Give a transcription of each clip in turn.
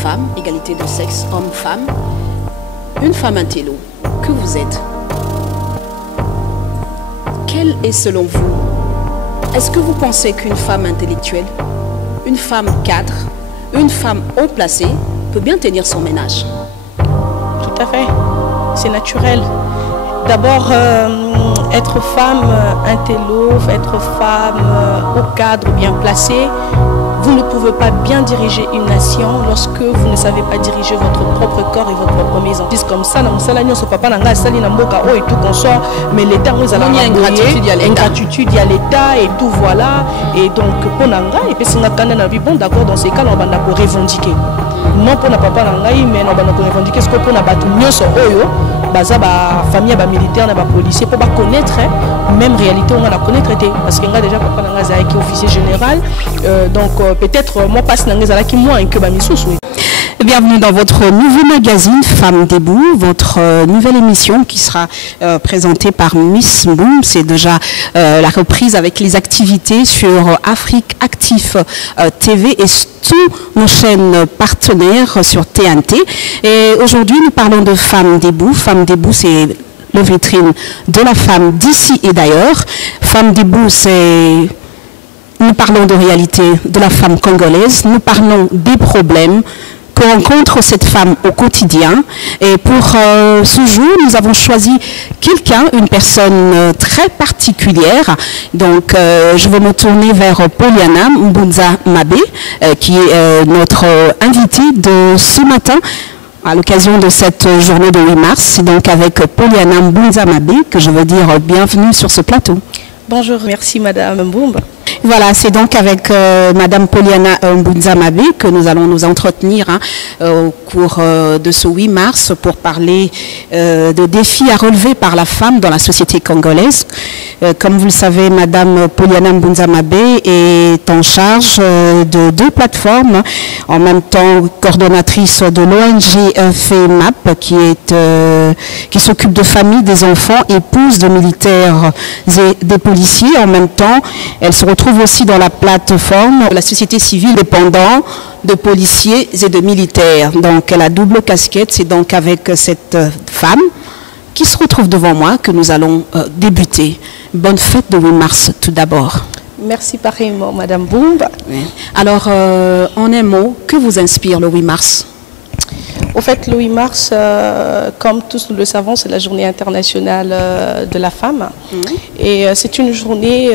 homme-femme, égalité de sexe homme-femme, une femme intello, que vous êtes. Quelle est selon vous? Est-ce que vous pensez qu'une femme intellectuelle, une femme cadre, une femme haut placée peut bien tenir son ménage? Tout à fait, c'est naturel. D'abord, être femme intello, être femme au cadre bien placée, vous ne pouvez pas bien diriger une nation lorsque vous ne savez pas diriger votre propre corps et votre propre maison. Ils disent comme ça, et tout consort, mais l'État nous a ingratitude, il y a l'État et tout voilà. Et donc, pour Nanga, et puis si bon d'accord, dans ces cas, on va revendiquer. Non pour papa Nangaï, mais on va revendiquer ce que pour battre mieux sur Oyo, baza ba famille ba militaire na ba policier pour pas connaître même réalité on va la connaître parce qu'il y a déjà papa Nangaï qui est officier général, donc peut-être moi passe Nangaï qui moins que ba misous. Bienvenue dans votre nouveau magazine Femmes Debout, votre nouvelle émission qui sera présentée par Miss Boom. C'est déjà la reprise avec les activités sur Afrique Actif TV et tous nos chaînes partenaires sur TNT. Et aujourd'hui, nous parlons de Femmes Debout. Femmes Debout, c'est le vitrine de la femme d'ici et d'ailleurs. Femmes Debout, c'est... Nous parlons de réalité de la femme congolaise. Nous parlons des problèmes que rencontre cette femme au quotidien. Et pour ce jour, nous avons choisi quelqu'un, une personne très particulière. Donc, je vais me tourner vers Poliana Mbunza Mabe, qui est notre invitée de ce matin, à l'occasion de cette journée de 8 mars. C'est donc avec Poliana Mbunza Mabe que je veux dire bienvenue sur ce plateau. Bonjour, merci Madame Mboumba. Voilà, c'est donc avec Madame Poliana Mbunza Mabe que nous allons nous entretenir au cours de ce 8 mars pour parler de défis à relever par la femme dans la société congolaise. Comme vous le savez, Madame Poliana Mbunza Mabe est en charge de 2 plateformes, en même temps coordonnatrice de l'ONG FEMAP qui s'occupe de familles, des enfants, épouse de militaires et des policiers. En même temps, elle se retrouve aussi dans la plateforme de la société civile dépendant de policiers et de militaires. Donc elle a double casquette. C'est donc avec cette femme qui se retrouve devant moi que nous allons débuter. Bonne fête de 8 mars tout d'abord. Merci pareillement Madame Boumba. Oui. Alors en un mot, que vous inspire le 8 mars? Au fait, le 8 mars, comme tous nous le savons, c'est la journée internationale de la femme. Et c'est une journée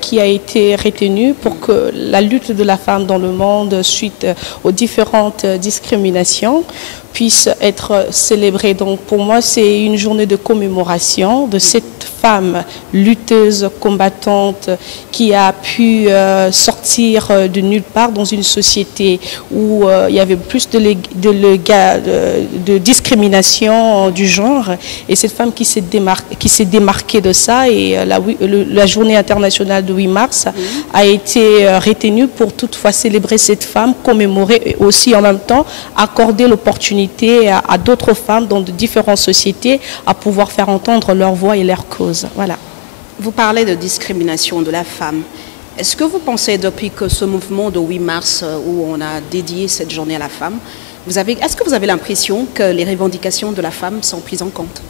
qui a été retenue pour que la lutte de la femme dans le monde, suite aux différentes discriminations, puisse être célébrée. Donc pour moi, c'est une journée de commémoration de cette femme lutteuse, combattante, qui a pu sortir de nulle part dans une société où il y avait plus de discrimination du genre. Et cette femme qui s'est démarquée de ça, et la journée internationale de 8 mars a été retenue pour toutefois célébrer cette femme, commémorer et aussi en même temps accorder l'opportunité à d'autres femmes dans de différentes sociétés à pouvoir faire entendre leur voix et leur cause. Voilà. Vous parlez de discrimination de la femme. Est-ce que vous pensez, depuis que ce mouvement de 8 mars où on a dédié cette journée à la femme, est-ce que vous avez l'impression que les revendications de la femme sont prises en compte?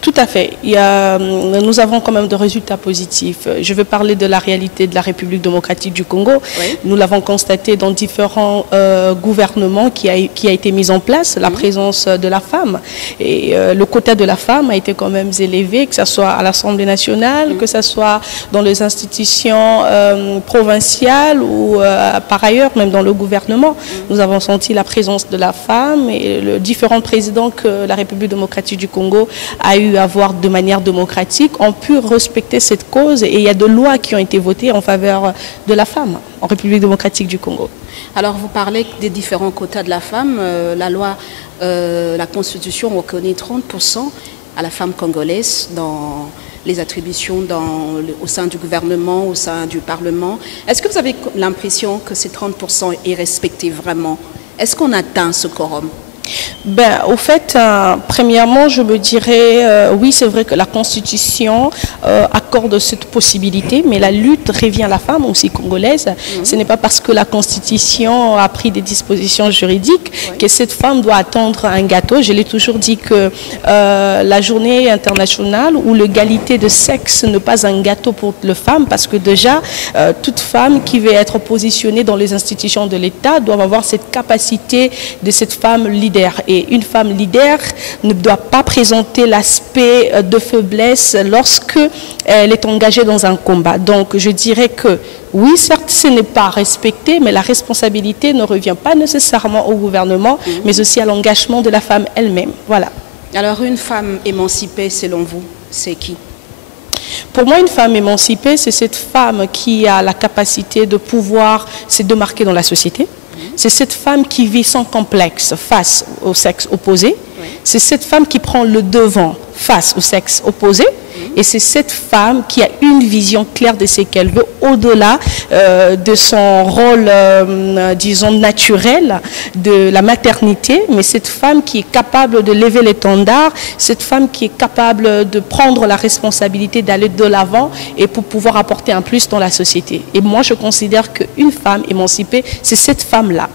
Tout à fait. Nous avons quand même de résultats positifs. Je veux parler de la réalité de la République démocratique du Congo. Oui. Nous l'avons constaté dans différents gouvernements qui a été mis en place, la présence de la femme. Et le quota de la femme a été quand même élevé, que ce soit à l'Assemblée nationale, que ce soit dans les institutions provinciales ou par ailleurs, même dans le gouvernement. Nous avons senti la présence de la femme et les différents présidents que la République démocratique du Congo a eu à voir de manière démocratique ont pu respecter cette cause, et il y a des lois qui ont été votées en faveur de la femme en République démocratique du Congo. Alors vous parlez des différents quotas de la femme. La Constitution reconnaît 30% à la femme congolaise dans les attributions au sein du gouvernement, au sein du Parlement. Est-ce que vous avez l'impression que ces 30% est respecté vraiment? Est-ce qu'on atteint ce quorum? Au fait, premièrement, je me dirais, oui, c'est vrai que la Constitution accorde cette possibilité, mais la lutte revient à la femme aussi congolaise. Ce n'est pas parce que la Constitution a pris des dispositions juridiques que cette femme doit attendre un gâteau. Je l'ai toujours dit que la journée internationale où l'égalité de sexe n'est pas un gâteau pour les femmes, parce que déjà, toute femme qui veut être positionnée dans les institutions de l'État doit avoir cette capacité de cette femme leader. Et une femme leader ne doit pas présenter l'aspect de faiblesse lorsque elle est engagée dans un combat. Donc je dirais que oui, certes, ce n'est pas respecté, mais la responsabilité ne revient pas nécessairement au gouvernement, mais aussi à l'engagement de la femme elle-même. Voilà. Alors une femme émancipée, selon vous, c'est qui? Pour moi, une femme émancipée, c'est cette femme qui a la capacité de pouvoir se démarquer dans la société. C'est cette femme qui vit sans complexe face au sexe opposé. C'est cette femme qui prend le devant face au sexe opposé. Et c'est cette femme qui a une vision claire de ce qu'elle veut au-delà de son rôle, disons, naturel de la maternité, mais cette femme qui est capable de lever l'étendard, cette femme qui est capable de prendre la responsabilité d'aller de l'avant et pour pouvoir apporter un plus dans la société. Et moi, je considère qu'une femme émancipée, c'est cette femme-là.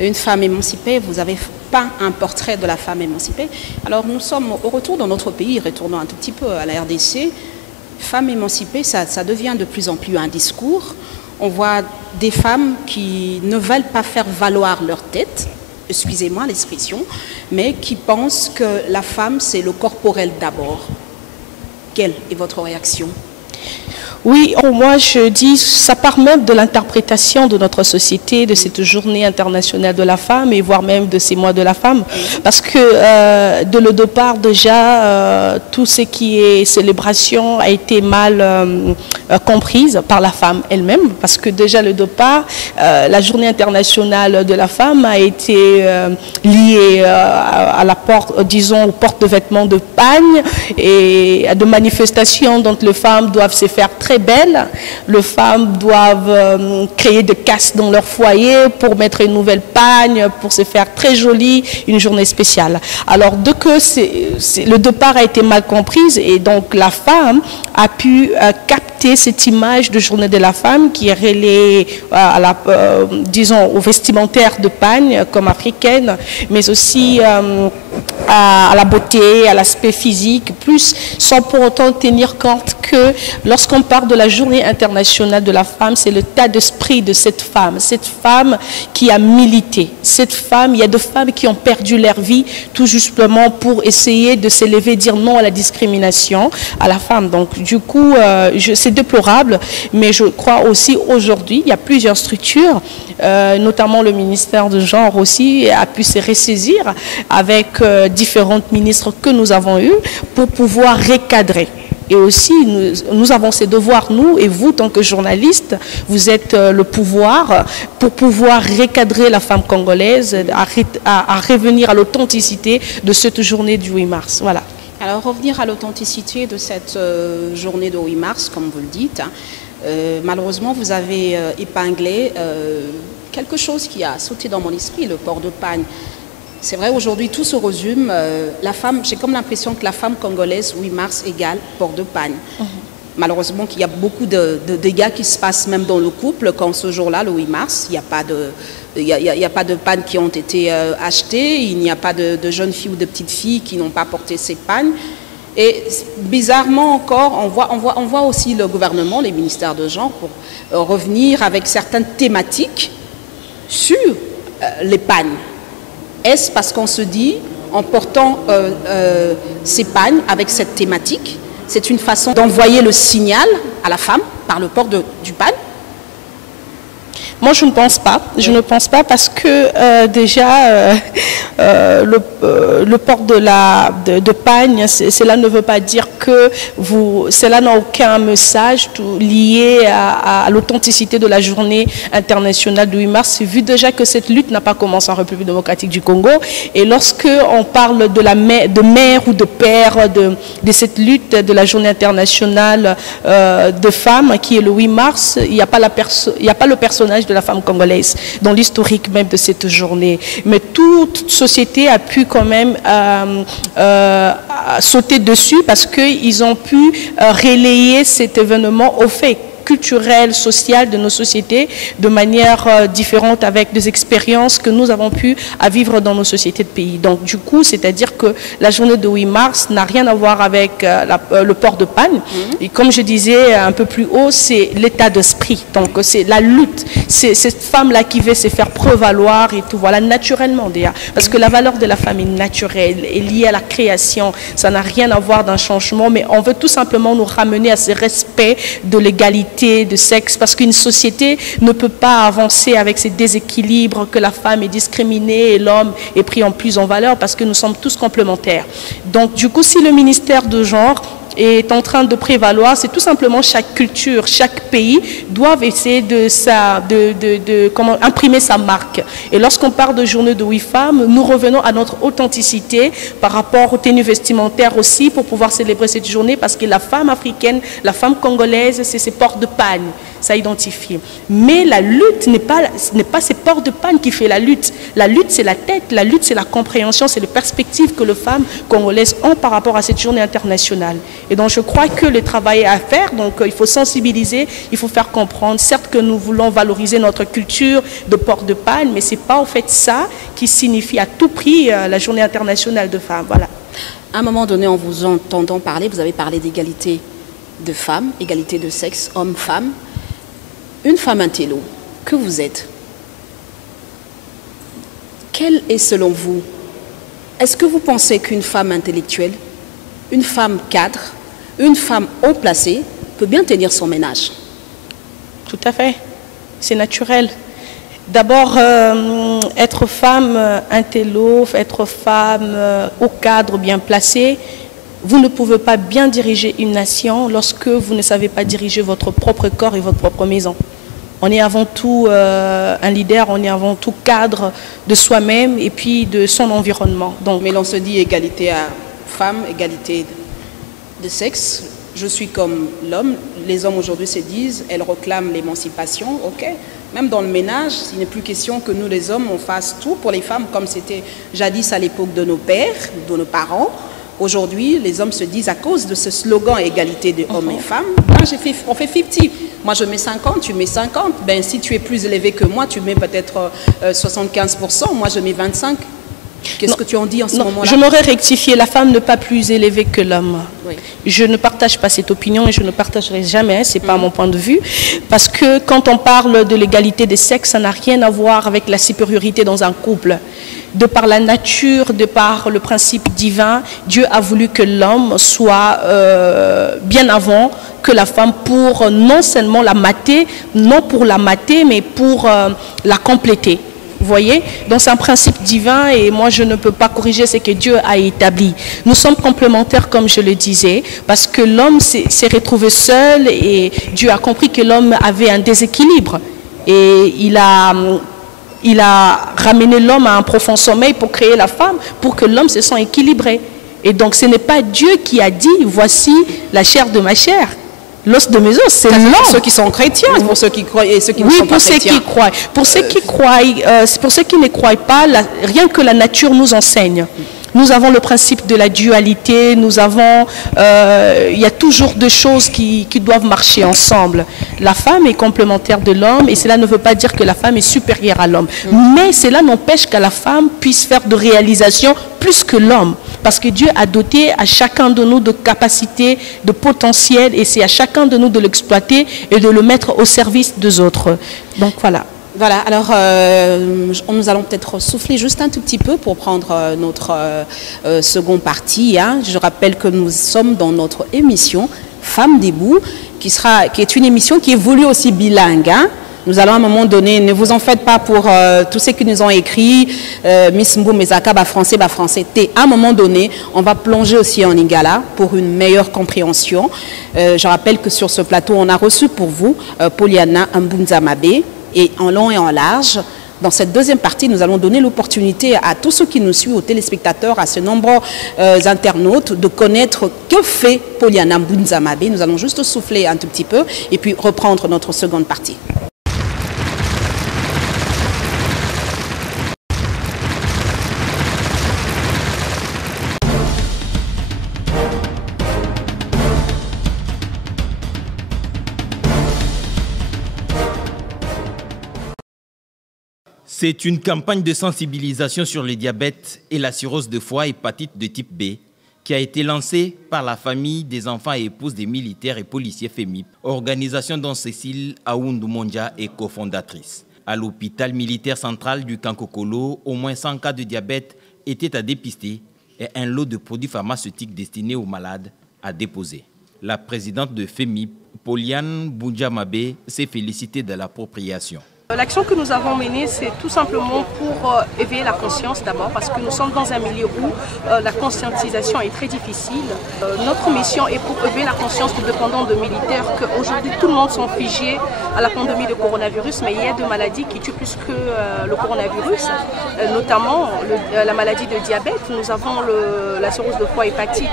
Une femme émancipée, vous avez peint un portrait de la femme émancipée. Alors nous sommes au retour dans notre pays, retournons un tout petit peu à la RDC. Femme émancipée, ça devient de plus en plus un discours. On voit des femmes qui ne veulent pas faire valoir leur tête, excusez-moi l'expression, mais qui pensent que la femme, c'est le corporel d'abord. Quelle est votre réaction ? Oui, moi je dis, ça part même de l'interprétation de notre société, de cette journée internationale de la femme et voire même de ces mois de la femme. Parce que de le départ déjà, tout ce qui est célébration a été mal comprise par la femme elle-même. Parce que déjà le départ, la journée internationale de la femme a été liée à la porte, disons, aux portes de vêtements de pagne et à de manifestations dont les femmes doivent se faire très belles. Les femmes doivent créer des casses dans leur foyer pour mettre une nouvelle pagne, pour se faire très jolie, une journée spéciale. Alors, dès que le départ a été mal comprise et donc la femme a pu capter cette image de journée de la femme qui est reliée à la, disons, au vestimentaire de pagne comme africaine, mais aussi à la beauté, à l'aspect physique, plus sans pour autant tenir compte que lorsqu'on parle de la journée internationale de la femme, c'est l'état d'esprit de cette femme qui a milité. Cette femme, il y a des femmes qui ont perdu leur vie tout justement pour essayer de s'élever, dire non à la discrimination à la femme. Donc du coup, c'est déplorable, mais je crois aussi aujourd'hui, il y a plusieurs structures, notamment le ministère de genre aussi, a pu se ressaisir avec différentes ministres que nous avons eues pour pouvoir recadrer. Et aussi, nous avons ces devoirs, nous et vous, tant que journalistes, vous êtes le pouvoir pour pouvoir recadrer la femme congolaise, à revenir à l'authenticité de cette journée du 8 mars. Voilà. Alors, revenir à l'authenticité de cette journée du 8 mars, comme vous le dites, malheureusement, vous avez épinglé quelque chose qui a sauté dans mon esprit, le port de pagne. C'est vrai, aujourd'hui, tout se résume. J'ai comme l'impression que la femme congolaise, 8 mars égale port de pagne. Malheureusement, qu'il y a beaucoup de dégâts qui se passent même dans le couple, quand ce jour-là, le 8 mars, il n'y a pas de pagnes qui ont été achetées, il n'y a pas de jeunes filles ou de petites filles qui n'ont pas porté ces pagnes. Et bizarrement encore, on voit aussi le gouvernement, les ministères de genre, pour revenir avec certaines thématiques sur les pagnes. Est-ce parce qu'on se dit, en portant ces pagnes avec cette thématique, c'est une façon d'envoyer le signal à la femme par le port du pagne? Moi, je ne pense pas. Je ne pense pas parce que déjà, le port de pagne, cela ne veut pas dire que cela n'a aucun message lié à l'authenticité de la journée internationale du 8 mars, vu déjà que cette lutte n'a pas commencé en République démocratique du Congo. Et lorsque on parle de mère ou de père de cette lutte de la journée internationale de femmes, qui est le 8 mars, il n'y a pas le personnage de la la femme congolaise, dans l'historique même de cette journée. Mais toute société a pu quand même sauter dessus parce qu'ils ont pu relayer cet événement au fait culturelle, sociale de nos sociétés de manière différente avec des expériences que nous avons pu vivre dans nos sociétés de pays. Donc du coup, c'est-à-dire que la journée de 8 mars n'a rien à voir avec le port de panne. Et comme je disais un peu plus haut, c'est l'état d'esprit. Donc c'est la lutte. C'est cette femme-là qui veut se faire prévaloir et tout. Voilà, naturellement déjà. Parce que la valeur de la femme est naturelle, est liée à la création. Ça n'a rien à voir d'un changement, mais on veut tout simplement nous ramener à ce respect de l'égalité de sexe, parce qu'une société ne peut pas avancer avec ces déséquilibres que la femme est discriminée et l'homme est pris en plus en valeur, parce que nous sommes tous complémentaires. Donc du coup, si le ministère de genre est en train de prévaloir, c'est tout simplement chaque culture, chaque pays doivent essayer comment imprimer sa marque. Et lorsqu'on parle de journée de 8 femmes, nous revenons à notre authenticité par rapport aux tenues vestimentaires aussi pour pouvoir célébrer cette journée, parce que la femme africaine, la femme congolaise, c'est ses portes de panne, ça identifie. Mais la lutte n'est pas ces portes de panne qui fait la lutte. La lutte, c'est la tête, la lutte, c'est la compréhension, c'est les perspectives que les femmes congolaises ont par rapport à cette journée internationale. Et donc je crois que le travail est à faire, donc il faut sensibiliser, il faut faire comprendre, certes que nous voulons valoriser notre culture de port de panne, mais ce n'est pas en fait ça qui signifie à tout prix la journée internationale de femmes. Voilà. À un moment donné, en vous entendant parler, vous avez parlé d'égalité de femmes, égalité de sexe, homme-femme. Une femme intello, que vous êtes, quelle est selon vous, est-ce que vous pensez qu'une femme intellectuelle, une femme cadre, une femme haut placée peut bien tenir son ménage? Tout à fait, c'est naturel. D'abord, être femme intello, être femme au cadre bien placé, vous ne pouvez pas bien diriger une nation lorsque vous ne savez pas diriger votre propre corps et votre propre maison. On est avant tout un leader, on est avant tout cadre de soi-même et puis de son environnement. Donc, mais l'on se dit égalité à femmes, égalité de sexe. Je suis comme l'homme. Les hommes aujourd'hui se disent, elles réclament l'émancipation, ok. Même dans le ménage, il n'est plus question que nous les hommes, on fasse tout pour les femmes comme c'était jadis à l'époque de nos pères, de nos parents. Aujourd'hui, les hommes se disent, à cause de ce slogan égalité de hommes et femmes, on fait 50. Moi, je mets 50, tu mets 50. Ben, si tu es plus élevé que moi, tu mets peut-être 75%. Moi, je mets 25%. Qu'est-ce que tu en dis en ce moment-là? Je m'aurais rectifié, la femme n'est pas plus élevée que l'homme. Oui. Je ne partage pas cette opinion et je ne partagerai jamais, ce n'est pas mon point de vue. Parce que quand on parle de l'égalité des sexes, ça n'a rien à voir avec la supériorité dans un couple. De par la nature, de par le principe divin, Dieu a voulu que l'homme soit bien avant que la femme pour non seulement la mater, non pour la mater, mais pour la compléter. Vous voyez? Donc c'est un principe divin et moi je ne peux pas corriger ce que Dieu a établi. Nous sommes complémentaires comme je le disais parce que l'homme s'est retrouvé seul et Dieu a compris que l'homme avait un déséquilibre et il a ramené l'homme à un profond sommeil pour créer la femme pour que l'homme se sente équilibré. Et donc ce n'est pas Dieu qui a dit voici la chair de ma chair. L'os de mes os, c'est l'homme. Pour ceux qui sont chrétiens, pour ceux qui croient et ceux qui ne sont pas chrétiens. Oui, pour ceux qui croient. Pour ceux qui ne croient pas, rien que la nature nous enseigne. Nous avons le principe de la dualité, il y a toujours deux choses qui doivent marcher ensemble. La femme est complémentaire de l'homme et cela ne veut pas dire que la femme est supérieure à l'homme. Mais cela n'empêche que la femme puisse faire de réalisation plus que l'homme. Parce que Dieu a doté à chacun de nous de capacités, de potentiel et c'est à chacun de nous de l'exploiter et de le mettre au service des autres. Donc voilà. Voilà, alors nous allons peut-être souffler juste un tout petit peu pour prendre notre seconde partie. Hein. Je rappelle que nous sommes dans notre émission Femmes debout, qui est une émission qui évolue aussi bilingue. Hein. Nous allons à un moment donné, ne vous en faites pas pour tous ceux qui nous ont écrit, Miss Mbou, Mezaka, français, à un moment donné, on va plonger aussi en lingala pour une meilleure compréhension. Je rappelle que sur ce plateau, on a reçu pour vous Poliana Mbunzamabe. Et en long et en large, dans cette deuxième partie, nous allons donner l'opportunité à tous ceux qui nous suivent, aux téléspectateurs, à ces nombreux internautes, de connaître que fait Poliana Mbunzamabe. Nous allons juste souffler un tout petit peu et puis reprendre notre seconde partie. C'est une campagne de sensibilisation sur le diabète et la cirrhose de foie et hépatite de type B qui a été lancée par la famille des enfants et épouses des militaires et policiers FEMIP, organisation dont Cécile Aoundou Mondja est cofondatrice. À l'hôpital militaire central du Kankokolo, au moins 100 cas de diabète étaient à dépister et un lot de produits pharmaceutiques destinés aux malades à déposer. La présidente de FEMIP, Poliane Bounjamabe, s'est félicitée de l'appropriation. L'action que nous avons menée, c'est tout simplement pour éveiller la conscience d'abord, parce que nous sommes dans un milieu où la conscientisation est très difficile. Notre mission est pour éveiller la conscience des dépendants de militaires, qu'aujourd'hui tout le monde sont figés à la pandémie de coronavirus, mais il y a des maladies qui tuent plus que le coronavirus, notamment la maladie de diabète. Nous avons la cirrhose de foie hépatite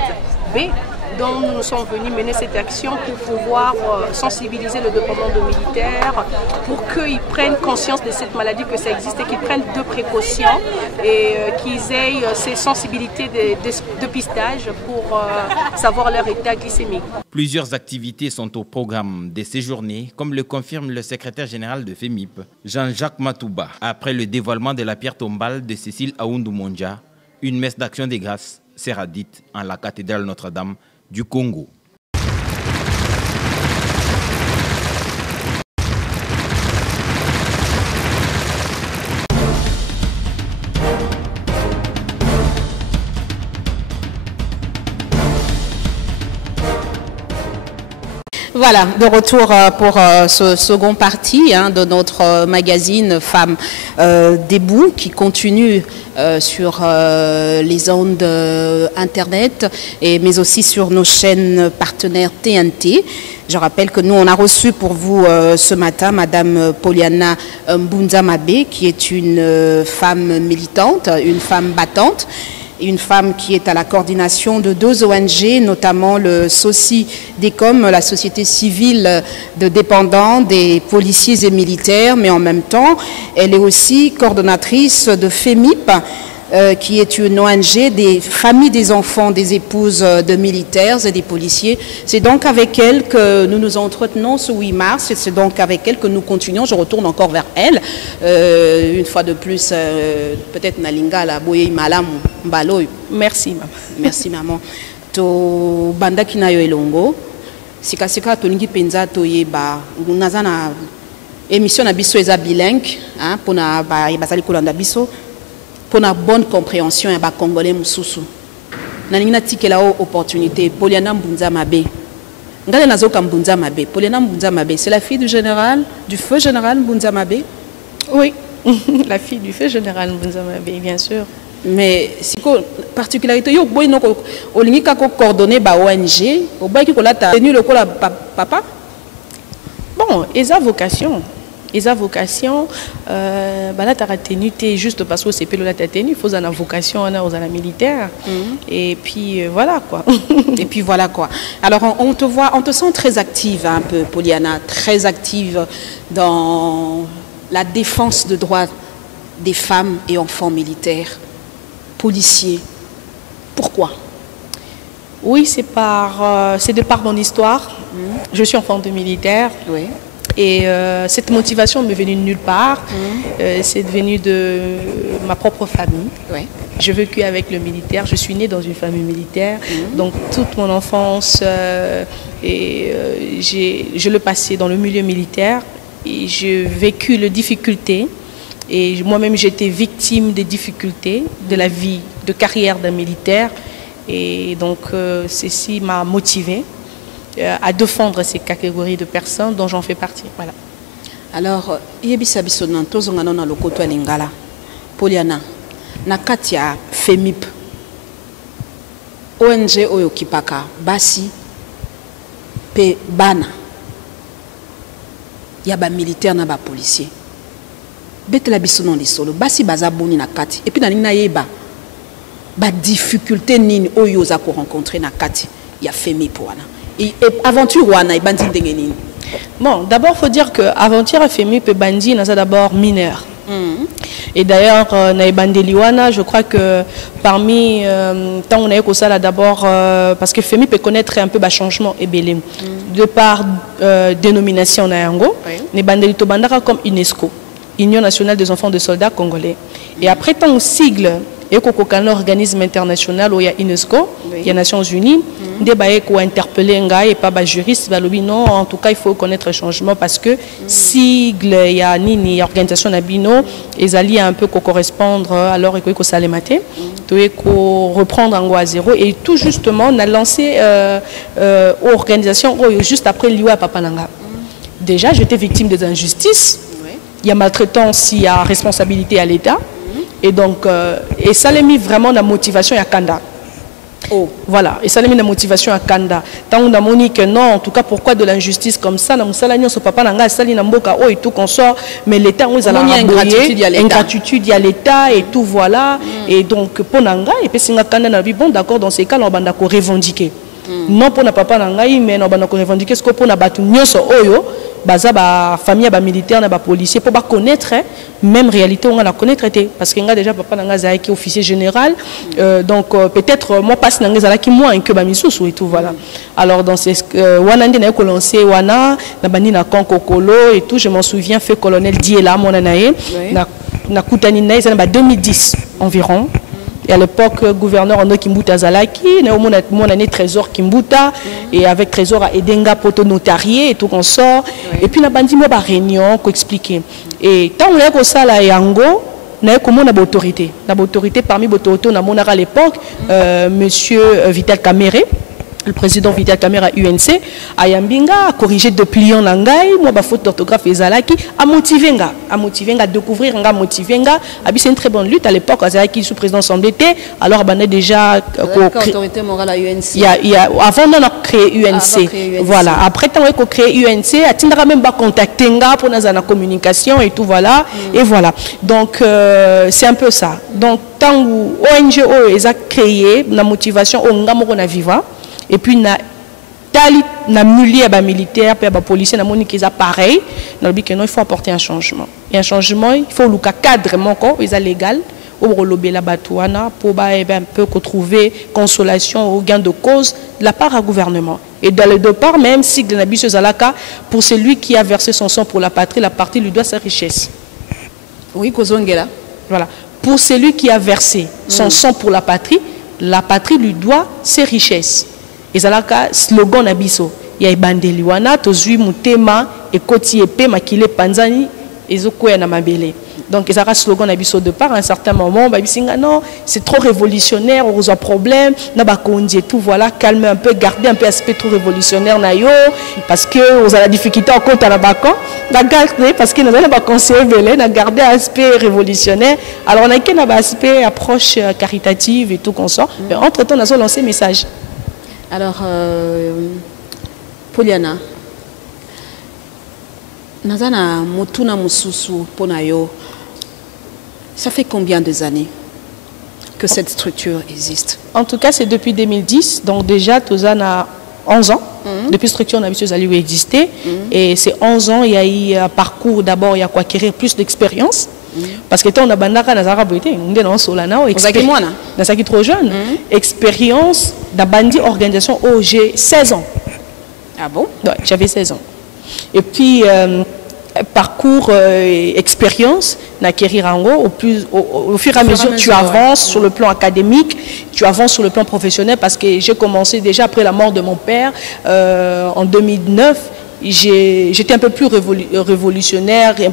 B, dont nous sommes venus mener cette action pour pouvoir sensibiliser le dépendant de militaires, pour qu'ils prennent conscience de cette maladie, que ça existe, et qu'ils prennent de précautions et qu'ils aient ces sensibilités de pistage pour savoir leur état glycémique. Plusieurs activités sont au programme de ces journées, comme le confirme le secrétaire général de FEMIP, Jean-Jacques Matouba. Après le dévoilement de la pierre tombale de Cécile Aoundou Mondja, une messe d'action des grâces sera dite en la cathédrale Notre-Dame du Congo. Voilà, de retour pour ce second partie de notre magazine Femmes debout qui continue sur les ondes Internet, mais aussi sur nos chaînes partenaires TNT. Je rappelle que nous, on a reçu pour vous ce matin Madame Poliana Bounjamabe, qui est une femme militante, une femme battante, une femme qui est à la coordination de 2 ONG, notamment le SOCI-DECOM, la société civile de dépendants des policiers et militaires, mais en même temps, elle est aussi coordonnatrice de FEMIP, qui est une ONG des familles des enfants des épouses de militaires et des policiers. C'est donc avec elle que nous nous entretenons ce 8 mars et c'est donc avec elle que nous continuons. Je retourne encore vers elle. Une fois de plus, peut-être Nalinga la boye malam mbalo. Merci maman. Merci maman. To banda kinayo elongo. Sika tolingi penza to yeba nazana émission na biso eza bilingue hein pona ba bazali kolanda biso. Pour une bonne compréhension et congolais mususu naninga tikela opportunité Poliana Bounjamabe ngale nazoka Bounjamabe Poliana Bounjamabe c'est la fille du général du feu général Bounjamabe. Oui, la fille du feu général Bounjamabe, bien sûr. Mais si particularité yo boy no olingi ka ko coordonner ba ONG o boy ki ko la tenu le ko la papa. Bon, esa vocation. Et sa vocation, là, tu as tenu juste parce que c'est peu là, tu as tenu, il faut une vocation aux militaires. Et puis voilà quoi. Et puis voilà quoi. Alors on te voit, on te sent très active un peu, Poliana, très active dans la défense de droits des femmes et enfants militaires, policiers. Pourquoi? Oui, c'est de par mon histoire. Je suis enfant de militaire. Oui. Et cette motivation m'est venue de nulle part. C'est venu de ma propre famille. Oui. J'ai vécu avec le militaire. Je suis née dans une famille militaire. Donc toute mon enfance, je l'ai passé dans le milieu militaire. Et j'ai vécu les difficultés. Et moi-même, j'étais victime des difficultés de la vie de carrière d'un militaire. Et donc, ceci m'a motivée à défendre ces catégories de personnes dont j'en fais partie. Voilà. Alors, yebisa biso nantozo ngano na lokoto lingala. Poliana, na katia FEMIP. ONG oyo kipaka basi pe bana. Ya ba militaire na ba policier. Betela biso non lisolo basi baza boni na kati. Et puis na nina yeba ba difficulté nini oyo za ko rencontrer na kati ya FEMIP wana. Et aventure wana et bandi ndengenini. Bon, d'abord il faut dire que aventure FEMIP et bandi n'a d'abord mineur. Et d'ailleurs na bandi liwana, je crois que parmi tant on a eu ça là d'abord parce que FEMIP peut connaître un peu bas changement et belé de par dénomination na yango, ne bandi to bandaka comme UNESCO. Union nationale des enfants de soldats congolais. Et après tant au sigle, il y a un organisme international où il y a UNESCO, il y a Nations Unies, il y a interpellé et pas un juriste, non, en tout cas il faut connaître le changement parce que sigle, il y a une organisation Nabino, ils allaient un peu correspondre alors il faut s'alémater, il faut reprendre en à zéro et tout justement on a lancé organisation juste après l'IOA Papananga. Déjà j'étais victime des injustices, il y a maltraitance, il y a responsabilité à l'État. Et donc, et ça l'a mis vraiment la motivation à Kanda. Oh. Voilà, et ça l'a mis la motivation à Kanda. Tant on a moni que non, en tout cas, pourquoi de l'injustice comme ça, dans ce papa n'a sali n'amboka oh et tout qu'on sort, mais l'État on a ingratitude, il y a l'État et tout voilà. Et donc pour Nanga et puis singa Kanda n'a bon d'accord dans ces cas on va revendiquer. Non pour na papa Nangai mais on va revendiquer ce que pour na batu nyonso oyo. Baza ba famille ba militaire na ba policier pour ba connaître même réalité on la connaître parce que nga déjà papa nanga za qui officier général donc peut-être moi passe nanga za qui moi que ba misusu et tout voilà alors dans ces wana ndi na ko lancer wana na bani na konkokolo et tout je m'en souviens fait colonel Diela mon anaye na kutani na ça na 2010 environ. Et à l'époque, gouverneur Ono Kimbuta Zalaki, mon année trésor Kimbuta, et avec trésor à Edenga Poto notarié et tout qu'on sort. Et puis, on a bandi moi par réunion, qu'on expliquer. Et tant on a comme ça là, Yango, on a comme on a l'autorité. L'autorité parmi les autorités, on a à l'époque, monsieur Vital Kamere. Le président Vital Kamera UNC, Ayambinga a corrigé de pliants Nangai, moi ma faute d'orthographe Ezalaki, a motivé à découvrir, à motiver. C'est une très bonne lutte à l'époque, Azalaki sous président Assemblée, alors on a déjà autorité morale à UNC. Avant on a créé UNC. Voilà, après on a créé UNC, a même pas contacté pour nous en communication et tout voilà et voilà. Donc c'est un peu ça. Donc tant où ONG a créé la motivation on a vivant. Et puis, na milieu militaire, puis policier, na moni qu'ils a pareil. Il faut apporter un changement. Et un changement, il faut le cadre légal, pour la batouana, pour un peu trouver consolation au gain de cause de la part du gouvernement. Et dans le départ, même si Zalaka, pour celui qui a versé son sang pour la patrie lui doit sa richesse. Oui, Kozongela. Voilà. Pour celui qui a versé son sang pour la patrie lui doit ses richesses. Et ça là slogan nabiso ya ibandeli wana tozui mutema ekoti epe makile panzani ezokoya na mabele donc ça là slogan nabiso de part à un certain moment ba bisinga non c'est trop révolutionnaire on a problème na ba konzi et tout voilà calmer un peu garder un peu aspect trop révolutionnaire na yo parce que on a la difficulté en compte à la bacan na garder parce que nous allons pas conseiller belé na garder aspect révolutionnaire alors on a qu'un aspect approche caritative et tout qu'on sort mais entre temps on a lancé message. Alors, Poliana, Nazana Motuna Mususu Ponayo, ça fait combien d'années que cette structure existe? En tout cas, c'est depuis 2010, donc déjà, Tozana a 11 ans. Depuis la structure, on a vu que exister. Et ces 11 ans, il y a eu un parcours, d'abord, il y a quoi acquérir plus d'expérience. Parce que on a bandaka na zaraboité on est dans solana expérience trop jeune expérience da bandi organisation j'ai 16 ans. Ah bon? Ouais, j'avais 16 ans. Et puis parcours expérience d'acquérir en gros au fur et à mesure tu avances sur le plan académique, tu avances sur le plan professionnel parce que j'ai commencé déjà après la mort de mon père en 2009. J'étais un peu plus révolutionnaire, je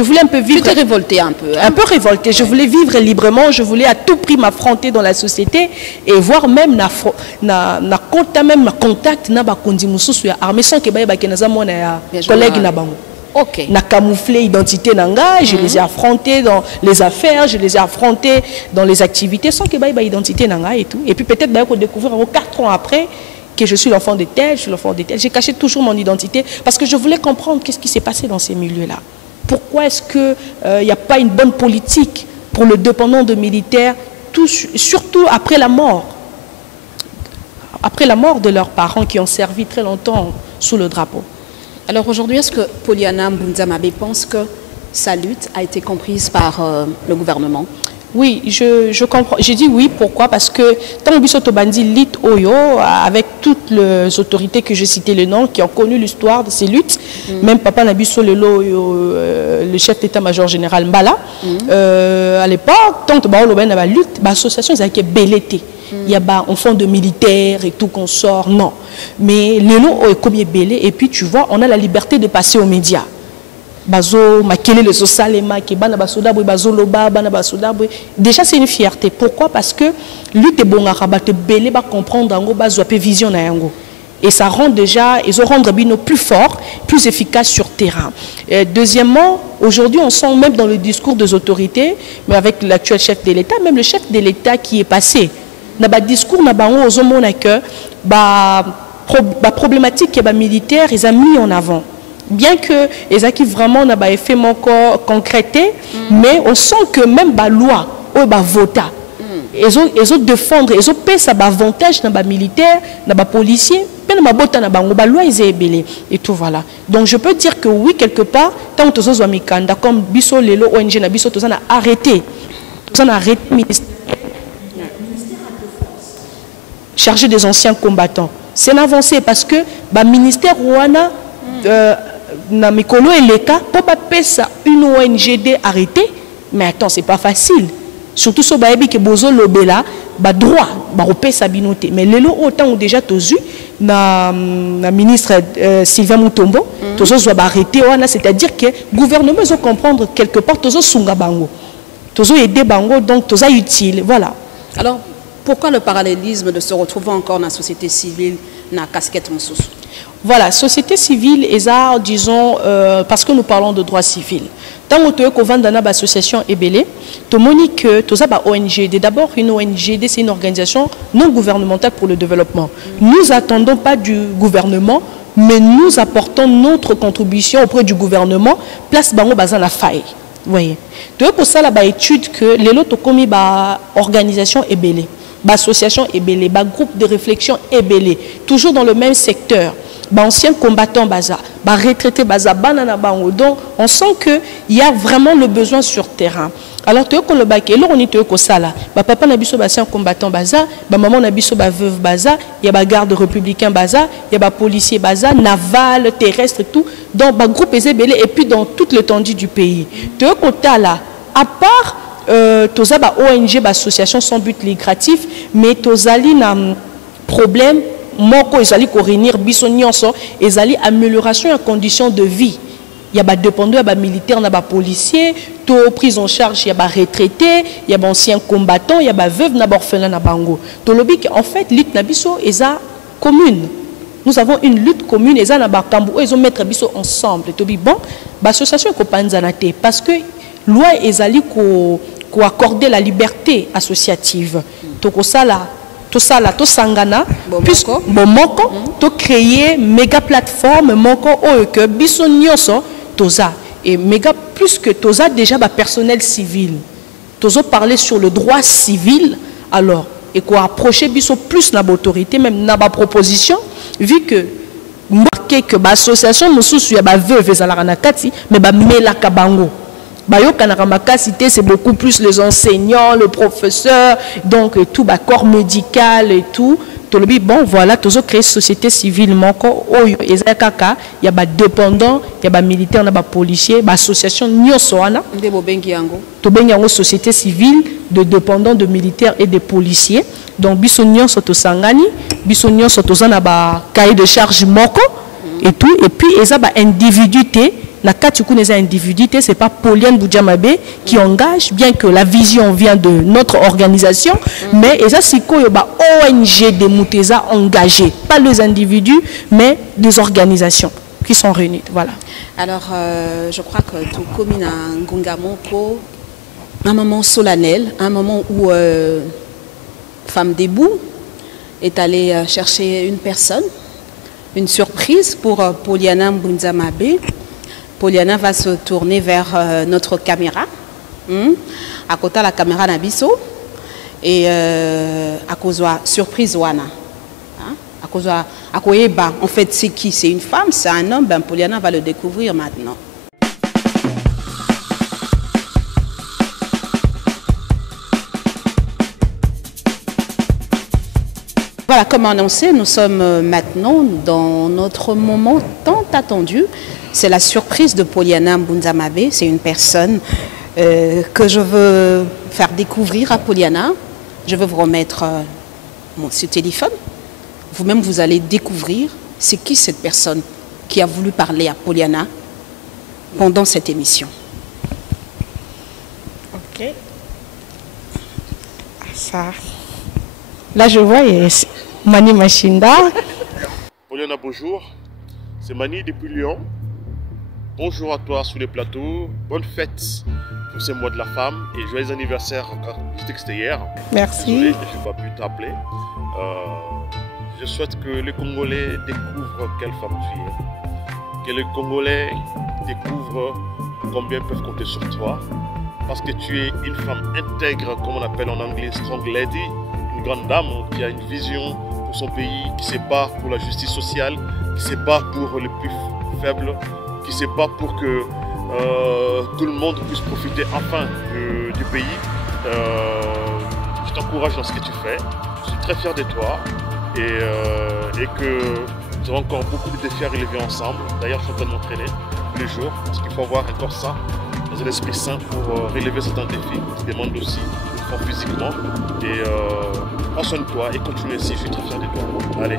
voulais un peu vivre. Tu t'es révolté un peu. Un peu révolté. Je voulais vivre librement, je voulais à tout prix m'affronter dans la société et voir même na contact na bakondi mususu ya armée sans que ba kenaza mona ya collègue na bango. OK. Na camouflé identité nanga, je les ai affrontés dans les affaires, je les ai affrontés dans les activités sans que ba identité nanga et tout. Et puis peut-être ba ko découvrir 4 ans après que je suis l'enfant de tel, je suis l'enfant de tel. J'ai caché toujours mon identité parce que je voulais comprendre qu'est-ce qui s'est passé dans ces milieux-là. Pourquoi est-ce qu'il n'y a pas une bonne politique pour le dépendant de militaires, surtout après la mort de leurs parents qui ont servi très longtemps sous le drapeau. Alors aujourd'hui, est-ce que Poliana Mbunzamabe pense que sa lutte a été comprise par le gouvernement? Oui, je comprends. J'ai dit oui, pourquoi? Parce que tant que Bandi lit Oyo, avec toutes les autorités que j'ai cité le nom, qui ont connu l'histoire de ces luttes, même Papa Nabiso Lelo, le chef d'état-major général Mbala, à l'époque, tant que Baolo la lutte, l'association ils avaient belleté. Il y a un fond de militaires et tout qu'on sort, non. Mais Lelo est comme belé, et puis tu vois, on a la liberté de passer aux médias. Bazo makele le sosalema ki bana basoda boy bazo loba bana basoda boy déjà c'est une fierté. Pourquoi? Parce que lutte bonga ba te belé ba comprendre ngo bazo pe vision na yango et ça rend déjà ils ont rendre bino plus fort, plus efficace sur terrain. Deuxièmement, aujourd'hui on sent même dans le discours des autorités, mais avec l'actuel chef de l'État, même le chef de l'État qui est passé na ba discours na bango ozomona que ba problématique et ba militaire ils ont mis en avant. Bien que les acquis vraiment n'a pas effet encore concrété, mais on sent que même la loi, on va voter. Ils ont défendre, ils ont payé ça avantage dans les militaires, dans les policiers, mais dans la loi ils est belé et tout voilà. Donc je peux dire que oui quelque part, tant que tous les gens comme Bisso Lelo ONG na Bisso tous on a arrêté, ministère chargé des anciens combattants. C'est une avancée parce que le ministère Rwanda na mikolo et l'État pour pas payer une ONGD arrêtée, mais attends c'est pas facile. Surtout sur baebi que bozo lobela ba droit ba repé sa binoté mais lelo autant déjà tozu na ministre Sylvain Mutombo tozo zo ba arrêter wana c'est-à-dire que gouvernement ils comprendre quelque part tozo sunga bango tozo aider bango donc tozo utile voilà. Alors pourquoi le parallélisme de se retrouver encore dans la société civile na casquette Moussous? Voilà, société civile, disons, parce que nous parlons de droit civil. Tant que tu as une association ébélée, tu as une ONG. D'abord, une ONG, c'est une organisation non gouvernementale pour le développement. Nous attendons pas du gouvernement, mais nous apportons notre contribution auprès du gouvernement, place bango bazan la faille. Vous voyez. Tu as ça la étude que les autres commis organisation ébélée, association ébélée, groupe de réflexion ébélée, toujours dans le même secteur. Anciens combattants baza, retraités baza, banana bango. Donc on sent que il y a vraiment le besoin sur terrain. Alors tu qu'on le bac et là on est que ça là. Papa nabiso ancien combattant baza, maman nabiso veuve baza, il y a garde républicain baza, il y a policier baza, naval, terrestre tout. Donc groupe ébélé et puis dans toute l'étendue du pays. Tu qu'on t'a là, à part toza ONG, association sans but lucratif, mais tozali na problème. Moko ezali ko réunir biso nyonso ezali amélioration en conditions de vie. Il y a des dépendants, il y a des militaires, il y a des policiers, tout prise en charge, il y a des retraités, il y a des anciens combattants, il y a des veuves, il y a des orphelins na bango. En fait, lutte na biso eza commune. Nous avons une lutte commune eza na bakambo ils ont mettre biso ensemble. Tobi bon, l'association ko panzanate parce que loi ezali ko accorder la liberté associative. Toko sala tout ça là, tout sangana, puisque moko, tout créer méga plateforme, moko que bisonioso, toza et méga plus que toza déjà ba personnel civil. Tozo parler sur le droit civil, alors et quoi approcher biso plus na autorité même na ba proposition, vu que marqué que ba association mususu ya ba veuve ezalaka na kati, mais ba melaka bango. C'est beaucoup plus les enseignants, le professeur, donc tout, corps médical et tout. Bon, voilà, tout ça créé société civile, il y a des dépendants, il y a des militaires, il y a des policiers, des associations, société civile de dépendants, de militaires et de policiers. Donc, bisognon soto sangani, bisognon soto zana cahier de charge moko et tout. Et puis, il y a des individualités. Na les individualités, c'est pas Pauline Boudjamabe qui engage, bien que la vision vient de notre organisation, mais ça c'est quoi ONG de Mouteza engagées, pas les individus, mais des organisations qui sont réunies. Voilà. Alors, je crois que tout comme un Ngungamoko, un moment solennel, un moment où Femme Debout est allée chercher une personne, une surprise pour Poliana Mbunzamabe. Poliana va se tourner vers notre caméra, à côté de la caméra Nabiso, et à cause de la surprise wana. À cause de en fait, c'est qui? C'est une femme, c'est un homme, ben Poliana va le découvrir maintenant. Voilà, comme annoncé, nous sommes maintenant dans notre moment tant attendu. C'est la surprise de Poliana Mbunzamabe. C'est une personne que je veux faire découvrir à Poliana. Je veux vous remettre ce téléphone. Vous-même, vous allez découvrir c'est qui cette personne qui a voulu parler à Poliana pendant cette émission. Ok. Ça. Là, je vois, il y a Mani Machinda. Poliana, bonjour. C'est Mani depuis Lyon. Bonjour à toi sur les plateaux. Bonne fête pour ces mois de la femme et joyeux anniversaire juste extérieur. Merci. Désolé, je n'ai pas pu t'appeler. Je souhaite que les Congolais découvrent quelle femme tu es. Que les Congolais découvrent combien ils peuvent compter sur toi. Parce que tu es une femme intègre, comme on appelle en anglais strong lady. Une grande dame qui a une vision pour son pays, qui se bat pour la justice sociale, qui se bat pour les plus faibles, qui se bat pour que tout le monde puisse profiter enfin du pays. Je t'encourage dans ce que tu fais. Je suis très fier de toi et que nous avons encore beaucoup de défis à relever ensemble. D'ailleurs, je suis en train de m'entraîner tous les jours parce qu'il faut avoir encore ça dans un esprit sain pour relever certains défis qui demandent aussi de faire physiquement. Et prends soin de toi et continue ainsi. Je suis très fier de toi. Allez.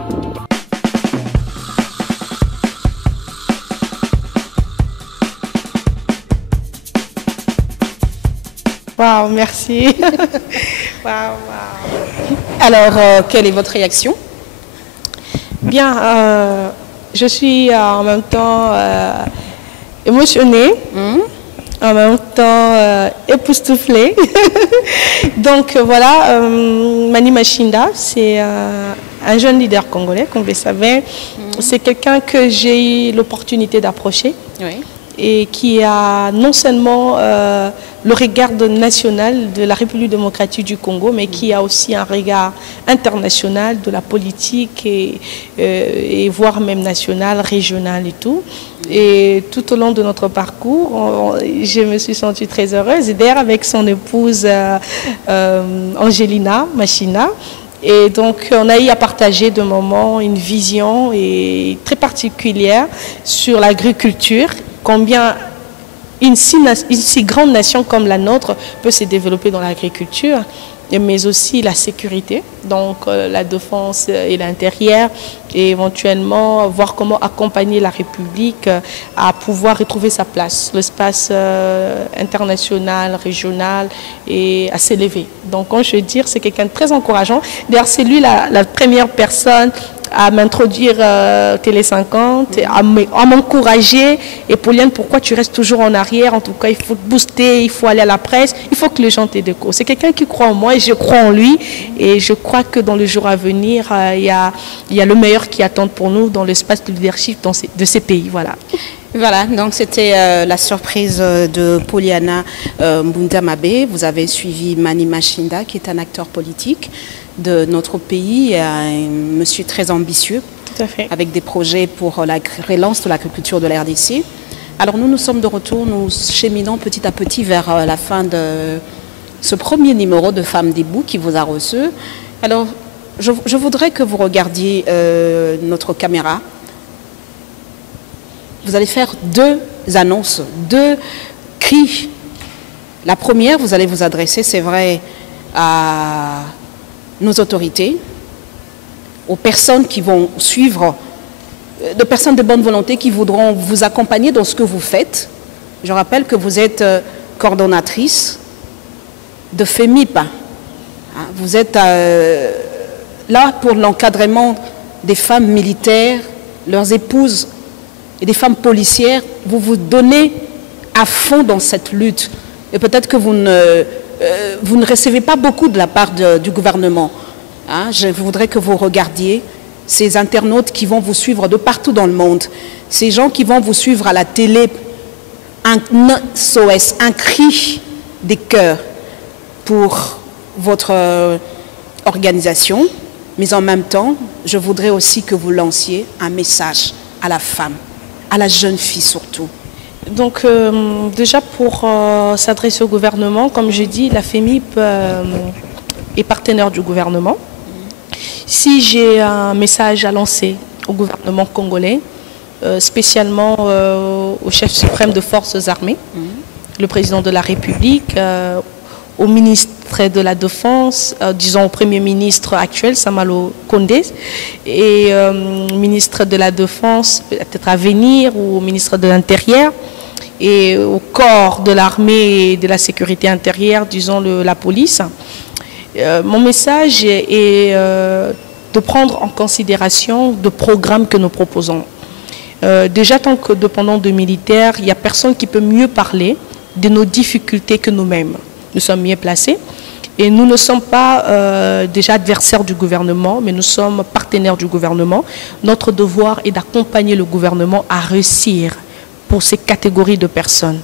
Waouh, merci. Waouh. Alors, quelle est votre réaction? Bien, je suis en même temps émotionnée, en même temps époustouflée. Donc voilà, Mani Machinda, c'est un jeune leader congolais, comme vous le savez. C'est quelqu'un que j'ai eu l'opportunité d'approcher. Oui. Et qui a non seulement le regard national de la République démocratique du Congo, mais qui a aussi un regard international de la politique et voire même national, régional et tout. Et tout au long de notre parcours, je me suis sentie très heureuse. Et d'ailleurs avec son épouse Angelina Machina. Et donc, on a eu à partager de moments une vision très particulière sur l'agriculture. Combien une si grande nation comme la nôtre peut se développer dans l'agriculture, mais aussi la sécurité, donc la défense et l'intérieur, et éventuellement voir comment accompagner la République à pouvoir retrouver sa place, l'espace international, régional, et à s'élever. Donc, quand je veux dire, c'est quelqu'un de très encourageant. D'ailleurs, c'est lui la première personne à m'introduire Télé 50, à m'encourager. Et Poliane, pourquoi tu restes toujours en arrière? En tout cas, il faut te booster, il faut aller à la presse, il faut que les gens t'aident. C'est quelqu'un qui croit en moi et je crois en lui. Et je crois que dans les jours à venir, il y a le meilleur qui attend pour nous dans l'espace de leadership de ces pays. Voilà. Voilà, donc c'était la surprise de Poliana Mbunzamabe. Vous avez suivi Mani Machinda, qui est un acteur politique de notre pays, un monsieur très ambitieux, Tout à fait. avec des projets pour la relance de l'agriculture de la RDC. Alors nous sommes de retour, nous cheminons petit à petit vers la fin de ce premier numéro de Femmes Debout qui vous a reçu. Alors je voudrais que vous regardiez notre caméra. Vous allez faire deux annonces, deux cris. La première, vous allez vous adresser, c'est vrai, à nos autorités, aux personnes qui vont suivre, de personnes de bonne volonté qui voudront vous accompagner dans ce que vous faites. Je rappelle que vous êtes coordonnatrice de FEMIP. Vous êtes là pour l'encadrement des femmes militaires, leurs épouses et des femmes policières. Vous vous donnez à fond dans cette lutte. Et peut-être que vous ne recevez pas beaucoup de la part du gouvernement. Je voudrais que vous regardiez ces internautes qui vont vous suivre de partout dans le monde, ces gens qui vont vous suivre à la télé, un SOS, un cri des cœurs pour votre organisation. Mais en même temps, je voudrais aussi que vous lanciez un message à la femme, à la jeune fille surtout. Donc déjà pour s'adresser au gouvernement, comme je dis, la FEMIP est partenaire du gouvernement. Si j'ai un message à lancer au gouvernement congolais, spécialement au chef suprême de forces armées, le président de la République, au ministre de la Défense, disons au Premier ministre actuel, Samalo Kondé, et ministre de la Défense peut-être à venir, ou au ministre de l'Intérieur, et au corps de l'armée et de la sécurité intérieure, disons la police. Mon message est de prendre en considération le programme que nous proposons. Déjà, tant que dépendant de militaires, il n'y a personne qui peut mieux parler de nos difficultés que nous-mêmes. Nous sommes mieux placés et nous ne sommes pas déjà adversaires du gouvernement, mais nous sommes partenaires du gouvernement. Notre devoir est d'accompagner le gouvernement à réussir pour ces catégories de personnes.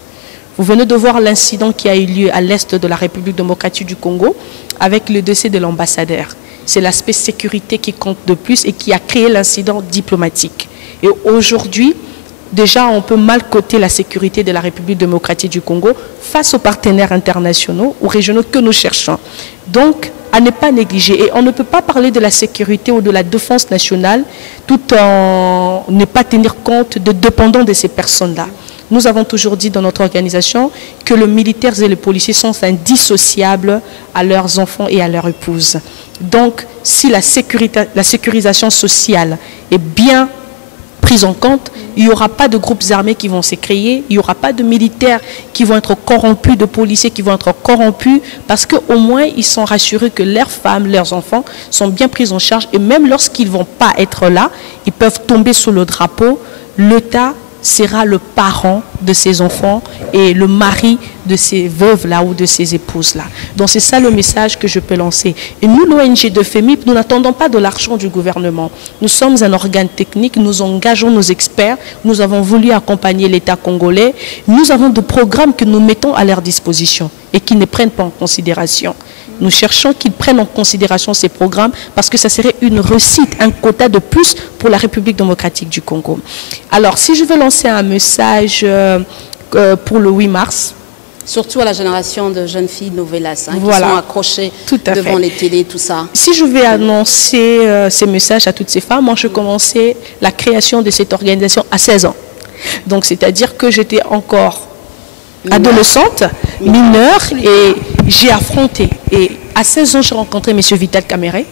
Vous venez de voir l'incident qui a eu lieu à l'est de la République démocratique du Congo avec le décès de l'ambassadeur. C'est l'aspect sécurité qui compte de plus et qui a créé l'incident diplomatique. Et aujourd'hui, déjà, on peut mal coter la sécurité de la République démocratique du Congo face aux partenaires internationaux ou régionaux que nous cherchons. Donc, à ne pas négliger. Et on ne peut pas parler de la sécurité ou de la défense nationale tout en ne pas tenir compte de dépendants de ces personnes-là. Nous avons toujours dit dans notre organisation que les militaires et les policiers sont indissociables à leurs enfants et à leurs épouses. Donc, si la sécurisation sociale est bien prise en compte, il n'y aura pas de groupes armés qui vont se créer, il n'y aura pas de militaires qui vont être corrompus, de policiers qui vont être corrompus, parce qu'au moins ils sont rassurés que leurs femmes, leurs enfants sont bien pris en charge, et même lorsqu'ils ne vont pas être là, ils peuvent tomber sous le drapeau. L'État sera le parent de ces enfants et le mari de ces veuves-là ou de ces épouses-là. Donc c'est ça le message que je peux lancer. Et nous, l'ONG de FEMIP, nous n'attendons pas de l'argent du gouvernement. Nous sommes un organe technique, nous engageons nos experts, nous avons voulu accompagner l'État congolais. Nous avons des programmes que nous mettons à leur disposition et qui ne prennent pas en considération. Nous cherchons qu'ils prennent en considération ces programmes parce que ça serait une réussite, un quota de plus pour la République démocratique du Congo. Alors, si je veux lancer un message pour le 8 mars... Surtout à la génération de jeunes filles novellas qui sont accrochées devant les télés, tout ça. Si je vais annoncer ces messages à toutes ces femmes, moi je commençais la création de cette organisation à 16 ans. Donc, c'est-à-dire que j'étais encore adolescente, mineure, et j'ai affronté. Et à 16 ans, j'ai rencontré M. Vital Kamere.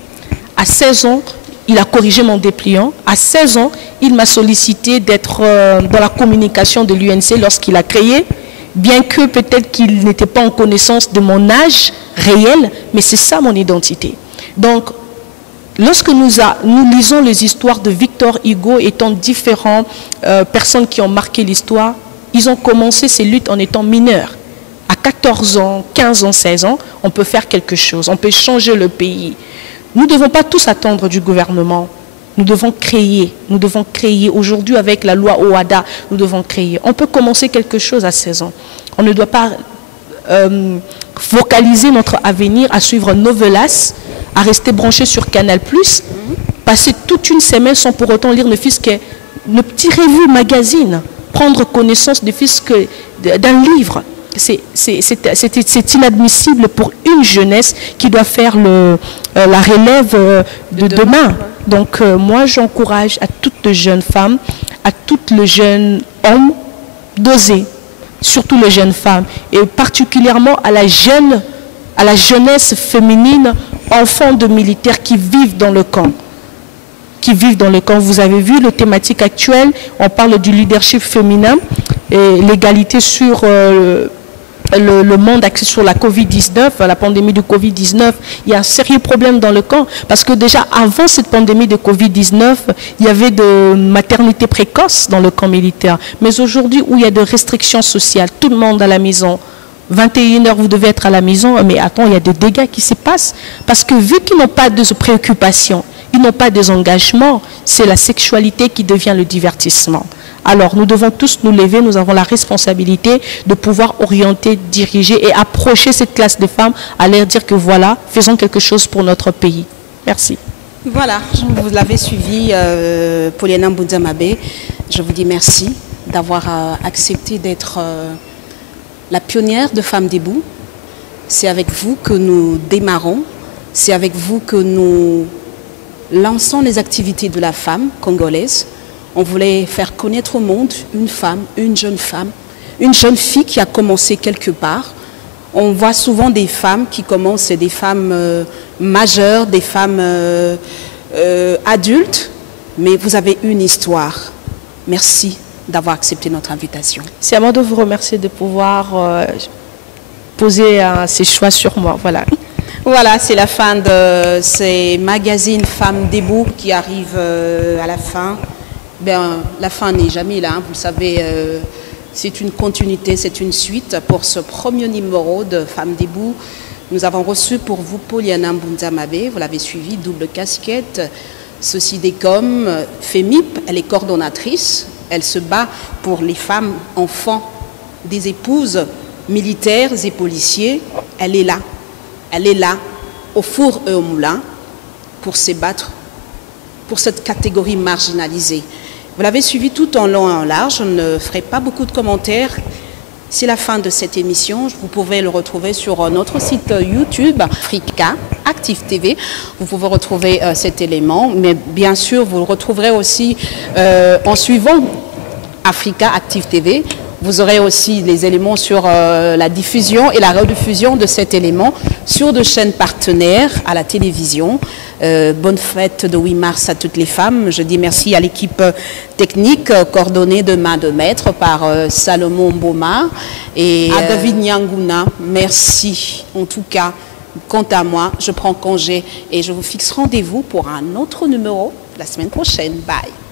À 16 ans, il a corrigé mon dépliant. À 16 ans, il m'a sollicité d'être dans la communication de l'UNC lorsqu'il a créé, bien que peut-être qu'il n'était pas en connaissance de mon âge réel, mais c'est ça mon identité. Donc, lorsque nous lisons les histoires de Victor Hugo étant différentes personnes qui ont marqué l'histoire, ils ont commencé ces luttes en étant mineurs. À 14 ans, 15 ans, 16 ans, on peut faire quelque chose, on peut changer le pays. Nous ne devons pas tous attendre du gouvernement. Nous devons créer aujourd'hui avec la loi OHADA, nous devons créer. On peut commencer quelque chose à 16 ans. On ne doit pas focaliser notre avenir à suivre Novelas, à rester branché sur Canal+, passer toute une semaine sans pour autant lire ne fût-ce que le petit revue magazine, prendre connaissance ne fût-ce que d'un livre. C'est inadmissible pour une jeunesse qui doit faire la relève de demain. Donc moi j'encourage à toutes les jeunes femmes, à toutes les jeunes hommes d'oser, surtout les jeunes femmes, et particulièrement à la jeunesse féminine, enfants de militaires qui vivent dans le camp. Vous avez vu le thématique actuelle, on parle du leadership féminin et l'égalité sur le monde axé sur la Covid-19, la pandémie de Covid-19. Il y a un sérieux problème dans le camp parce que déjà avant cette pandémie de Covid-19, il y avait de maternité précoce dans le camp militaire. Mais aujourd'hui où il y a des restrictions sociales, tout le monde à la maison, 21h vous devez être à la maison, mais attends, il y a des dégâts qui se passent parce que vu qu'ils n'ont pas de préoccupations, ils n'ont pas des engagements, c'est la sexualité qui devient le divertissement. Alors, nous devons tous nous lever, nous avons la responsabilité de pouvoir orienter, diriger et approcher cette classe de femmes à leur dire que voilà, faisons quelque chose pour notre pays. Merci. Voilà, vous l'avez suivi, Poliana Mboudzamabe. Je vous dis merci d'avoir accepté d'être la pionnière de Femmes Debout. C'est avec vous que nous démarrons, c'est avec vous que nous lançant les activités de la femme congolaise. On voulait faire connaître au monde une femme, une jeune fille qui a commencé quelque part. On voit souvent des femmes qui commencent, c'est des femmes majeures, des femmes adultes, mais vous avez une histoire. Merci d'avoir accepté notre invitation. C'est à moi de vous remercier de pouvoir poser ces choix sur moi. Voilà. Voilà, c'est la fin de ces magazines Femmes debout qui arrivent à la fin. Bien, la fin n'est jamais là, vous le savez, c'est une continuité, c'est une suite. Pour ce premier numéro de Femmes debout, nous avons reçu pour vous Poliana Mbunzamabe, vous l'avez suivi, double casquette, ceci des coms, FEMIP, elle est coordonnatrice, elle se bat pour les femmes, enfants, des épouses militaires et policiers, elle est là. Elle est là, au four et au moulin, pour se battre pour cette catégorie marginalisée. Vous l'avez suivi tout en long et en large. Je ne ferai pas beaucoup de commentaires. C'est la fin de cette émission. Vous pouvez le retrouver sur notre site YouTube, Africa Active TV. Vous pouvez retrouver cet élément. Mais bien sûr, vous le retrouverez aussi en suivant Africa Active TV. Vous aurez aussi les éléments sur la diffusion et la rediffusion de cet élément sur de chaînes partenaires à la télévision. Bonne fête de 8 mars à toutes les femmes. Je dis merci à l'équipe technique coordonnée de main de maître par Salomon Mboma et à David Nyanguna. Merci. En tout cas, quant à moi, je prends congé et je vous fixe rendez-vous pour un autre numéro la semaine prochaine. Bye.